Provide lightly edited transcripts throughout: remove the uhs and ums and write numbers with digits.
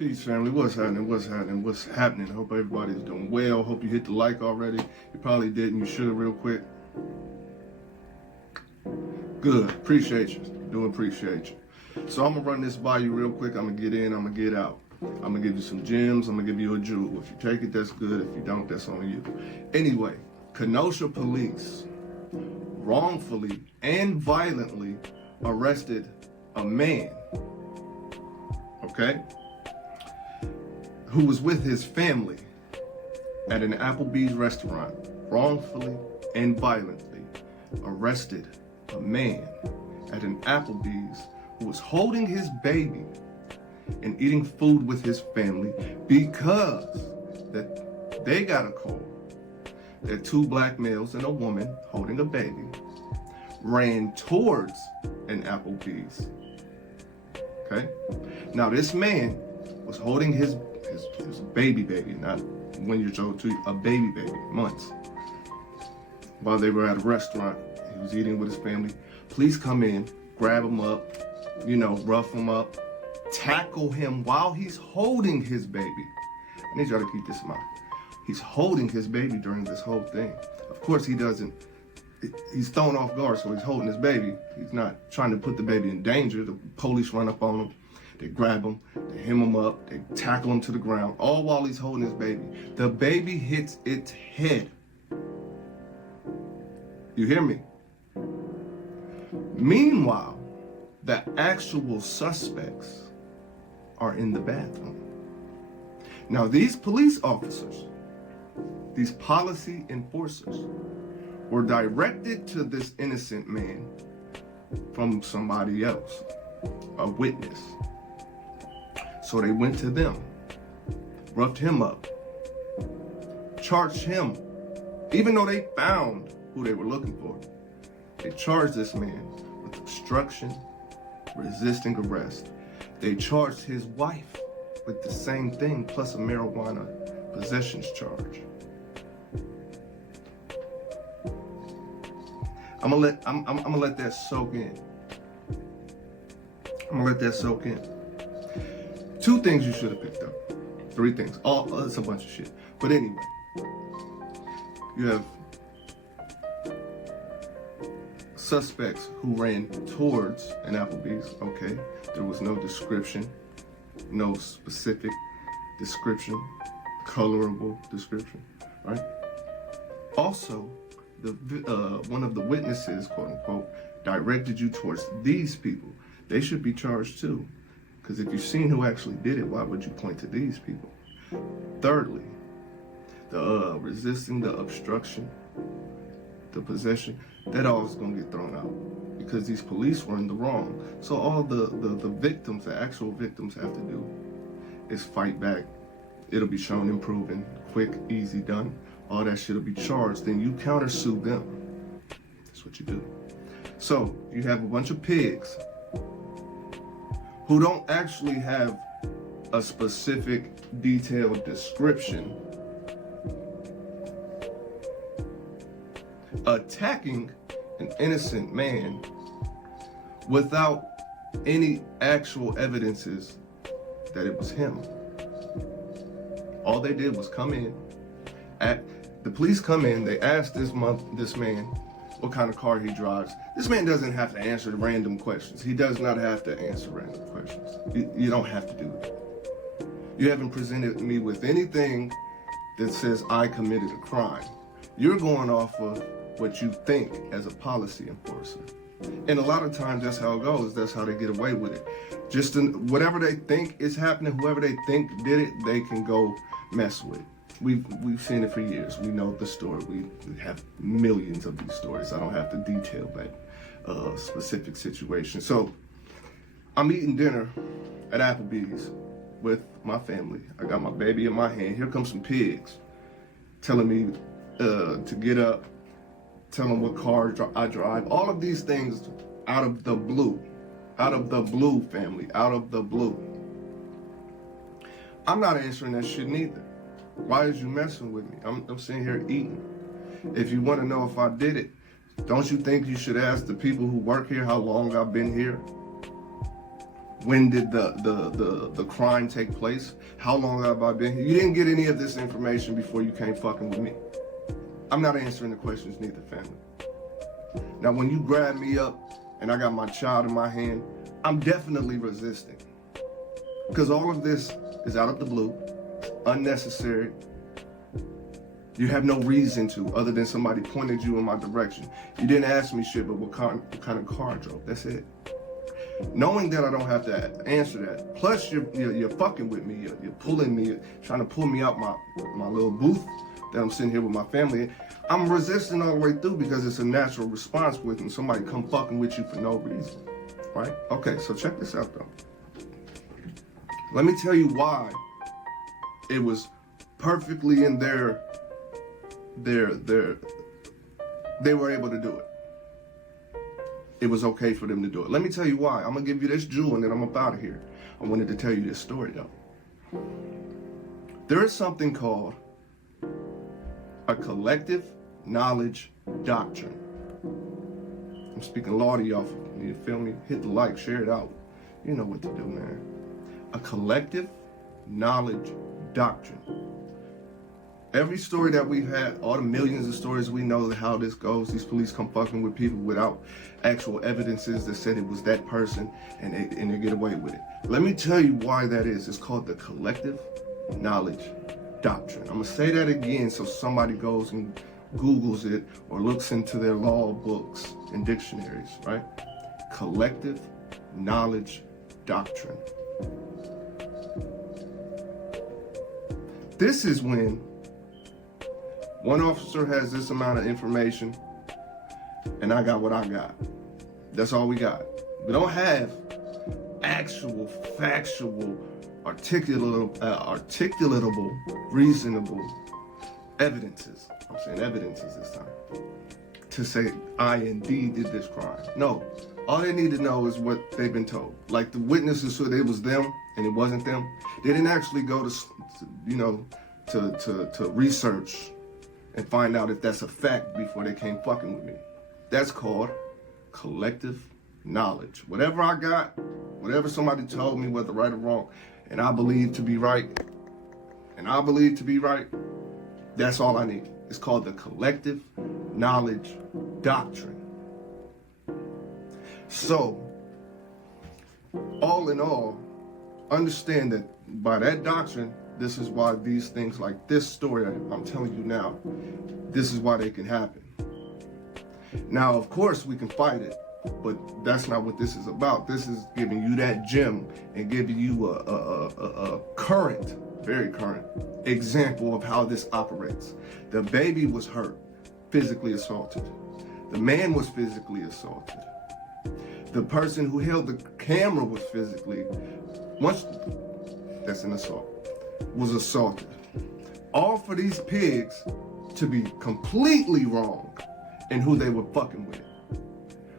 Peace, family. What's happening? What's happening? What's happening? Hope everybody's doing well. Hope you hit the like already. You probably didn't. You should real quick. Good. Appreciate you. Do appreciate you. So I'm going to run this by you real quick. I'm going to get in. I'm going to get out. I'm going to give you some gems. I'm going to give you a jewel. If you take it, that's good. If you don't, that's on you. Anyway, Kenosha police wrongfully and violently arrested a man, okay, who was with his family at an Applebee's restaurant. Wrongfully and violently arrested a man at an Applebee's who was holding his baby and eating food with his family because that they got a call that two black males and a woman holding a baby ran towards an Applebee's. Okay? Now this man was holding his baby, not 1 year old, a baby, months. While they were at a restaurant, he was eating with his family. Police come in, grab him up, rough him up, tackle him while he's holding his baby. I need y'all to keep this in mind. He's holding his baby during this whole thing. Of course, he's thrown off guard, so he's holding his baby. He's not trying to put the baby in danger. The police run up on him. They grab him, they hem him up, they tackle him to the ground, all while he's holding his baby. The baby hits its head. You hear me? Meanwhile, the actual suspects are in the bathroom. Now, these police officers, these policy enforcers, were directed to this innocent man from somebody else, a witness. So they went to them, roughed him up, charged him, even though they found who they were looking for. They charged this man with obstruction, resisting arrest. They charged his wife with the same thing, plus a marijuana possessions charge. I'm gonna let that soak in. Two things you should have picked up. Three things. It's a bunch of shit. But anyway, you have suspects who ran towards an Applebee's. Okay, there was no description, no specific description, colorable description, right? Also, one of the witnesses, quote unquote, directed you towards these people. They should be charged too. Because if you've seen who actually did it, why would you point to these people? Thirdly, the resisting the obstruction, the possession, that all is going to get thrown out because these police were in the wrong. So all the victims, the actual victims, have to do is fight back. It'll be shown and proven, quick, easy, done. All that shit will be charged. Then you countersue them. That's what you do. So you have a bunch of pigs who don't actually have a specific detailed description attacking an innocent man without any actual evidences that it was him. All they did was come in. The police come in, they ask this man what kind of car he drives. This man doesn't have to answer random questions. He does not have to answer random questions. You don't have to do that. You haven't presented me with anything that says I committed a crime. You're going off of what you think as a policy enforcer. And a lot of times that's how it goes. That's how they get away with it. Just whatever they think is happening, whoever they think did it, they can go mess with. We've seen it for years. We know the story. We have millions of these stories. I don't have to detail that specific situation. So I'm eating dinner at Applebee's with my family. I got my baby in my hand. Here comes some pigs telling me to get up, tell them what car I drive. All of these things out of the blue. Out of the blue, family. Out of the blue. I'm not answering that shit neither. Why is you messing with me? I'm sitting here eating. If you want to know if I did it, don't you think you should ask the people who work here how long I've been here? When did the crime take place? How long have I been here? You didn't get any of this information before you came fucking with me. I'm not answering the questions neither, family. Now, when you grab me up and I got my child in my hand, I'm definitely resisting. Because all of this is out of the blue, unnecessary. You have no reason to, other than somebody pointed you in my direction. You didn't ask me shit, but what kind of car I drove. That's it. Knowing that I don't have to answer that, plus you're fucking with me, you're pulling me, trying to pull me out my little booth that I'm sitting here with my family. I'm resisting all the way through because it's a natural response when somebody come fucking with you for no reason, right? Okay, so check this out though. Let me tell you why it was perfectly in they were able to do it. It was okay for them to do it. Let me tell you why. I'm gonna give you this jewel and then I'm up out of here. I wanted to tell you this story though. There is something called a collective knowledge doctrine. I'm speaking law to y'all. You feel me? Hit the like, share it out. You know what to do, man. A collective knowledge doctrine. Every story that we've had, all the millions of stories we know how this goes, these police come fucking with people without actual evidences that said it was that person and they get away with it. Let me tell you why that is. It's called the collective knowledge doctrine. I'm gonna say that again so somebody goes and Googles it or looks into their law books and dictionaries, right? Collective knowledge doctrine. This is when one officer has this amount of information and I got what I got. That's all we got. We don't have actual, factual, articulatable, reasonable evidences. I'm saying evidences this time. To say I indeed did this crime. No. All they need to know is what they've been told. Like the witnesses said it was them and it wasn't them. They didn't actually go to research and find out if that's a fact before they came fucking with me. That's called collective knowledge. Whatever I got, whatever somebody told me, whether right or wrong, and I believe to be right, that's all I need. It's called the collective knowledge doctrine. So, all in all, understand that by that doctrine, this is why these things like this story I'm telling you now, this is why they can happen. Now, of course, we can fight it, but that's not what this is about. This is giving you that gem and giving you a current, very current example of how this operates. The baby was hurt, physically assaulted. The man was physically assaulted. The person who held the camera was physically, that's an assault, was assaulted. All for these pigs to be completely wrong in who they were fucking with,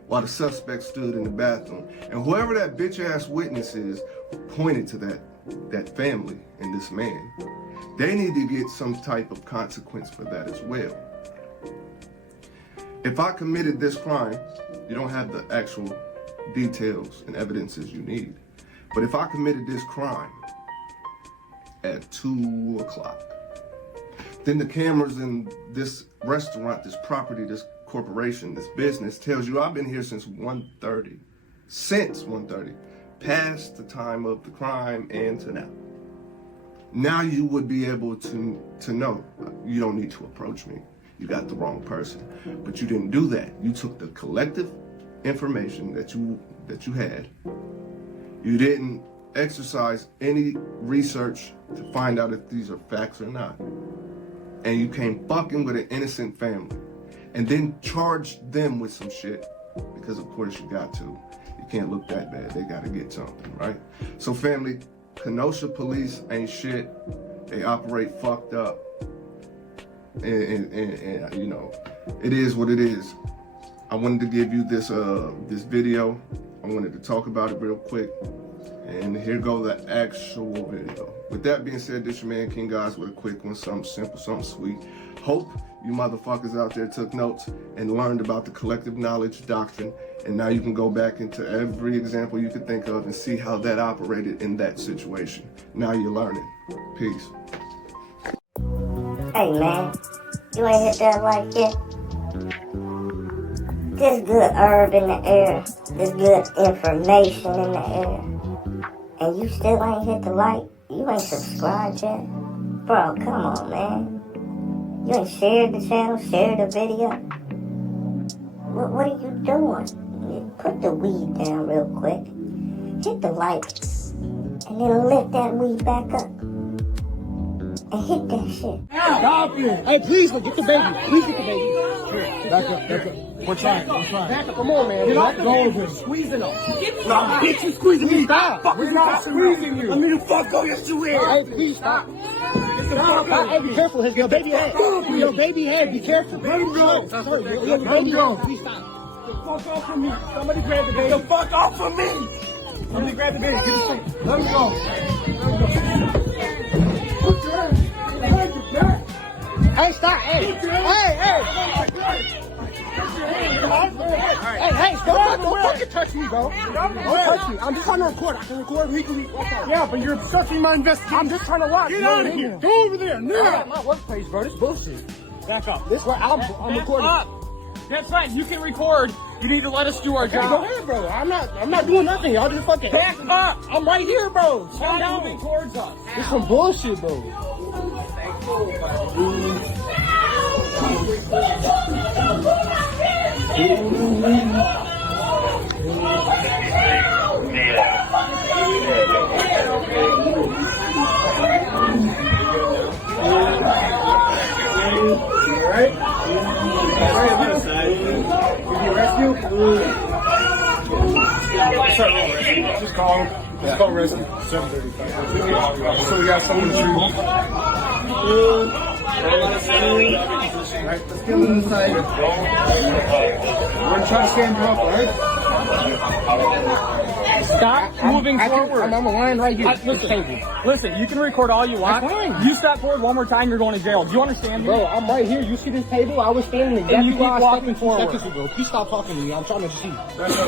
while the suspect stood in the bathroom. And whoever that bitch ass witness is pointed to that family and this man. They need to get some type of consequence for that as well. If I committed this crime, you don't have the actual details and evidences you need. But if I committed this crime at 2 o'clock, then the cameras in this restaurant, this property, this corporation, this business tells you I've been here since 1:30. Since 1:30. Past the time of the crime and to now. Now you would be able to know you don't need to approach me. You got the wrong person. But you didn't do that. You took the collective information that you had. You didn't exercise any research to find out if these are facts or not. And you came fucking with an innocent family. And then charged them with some shit. Because of course you got to. You can't look that bad. They gotta get something, right? So family, Kenosha police ain't shit. They operate fucked up. And you know, it is what it is. I wanted to give you this video. I wanted to talk about it real quick. And here go the actual video. With that being said, this your man King Guys with a quick one, something simple, something sweet. Hope you motherfuckers out there took notes and learned about the collective knowledge doctrine And now you can go back into every example you could think of and see how that operated in that situation. Now you're learning. Peace. Hey man, you ain't hit that like yet? There's good herb in the air. There's good information in the air. And you still ain't hit the like? You ain't subscribed yet? Bro, come on, man. You ain't shared the channel, shared the video? What are you doing? Put the weed down real quick. Hit the like. And then lift that weed back up. And hit that shit. Stop it. Hey, please, get the baby. Please get the baby. Here, back up. We're trying. Back up. Come on, man. Get off the over. Squeezing them. Nah, bitch, you squeezing me. Stop. We're not squeezing you. I mean, the fuck go, yes, you is. Hey, please, stop. Hey, be careful. Your baby head. Your baby head. Be careful. Let him go. Your baby go. Please stop. The fuck off from me. Somebody grab the baby. The fuck off from me. Somebody grab the baby. Get the shit. Let him go. Hey, stop! Hey! Hey, stop! Don't fucking touch me, bro! Don't touch me! I'm just trying to record. I can record legally. Yeah, but you're obstructing my investigation. I'm just trying to watch. Get out of here! Go over there now! My workplace, bro. This bullshit. Back up. This way. I'm recording. Up. That's right. You can record. You need to let us do our job. Go ahead, bro. I'm not doing nothing. Y'all just fucking back up. I'm right here, bro. Slow down. Moving towards us. This some bullshit, bro. Alright? Did you rescue? Just call him. Just call rescue. 7:35. So we got someone to shoot. Alright, let's get him inside. We're gonna try to stand you up, alright? Stop moving forward. I'm lying right here. Listen, you can record all you want. You step forward one more time, you're going to jail. Do you understand me? Bro, I'm right here. You see this table? I was standing exactly where I was walking forward. Ago. Please stop talking to me. I'm trying to see.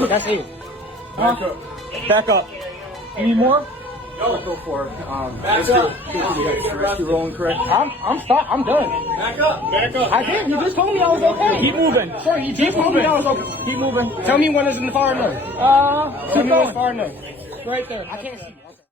That's it. Back up. Any more? Go for it. Rescue rolling correct. I'm done. Back up. I did. You just told me I was okay. Keep moving. Sir, you just told me I was okay. Keep moving. Tell me when it's in the far enough. Tell me when it's far enough. Right there. I can't see.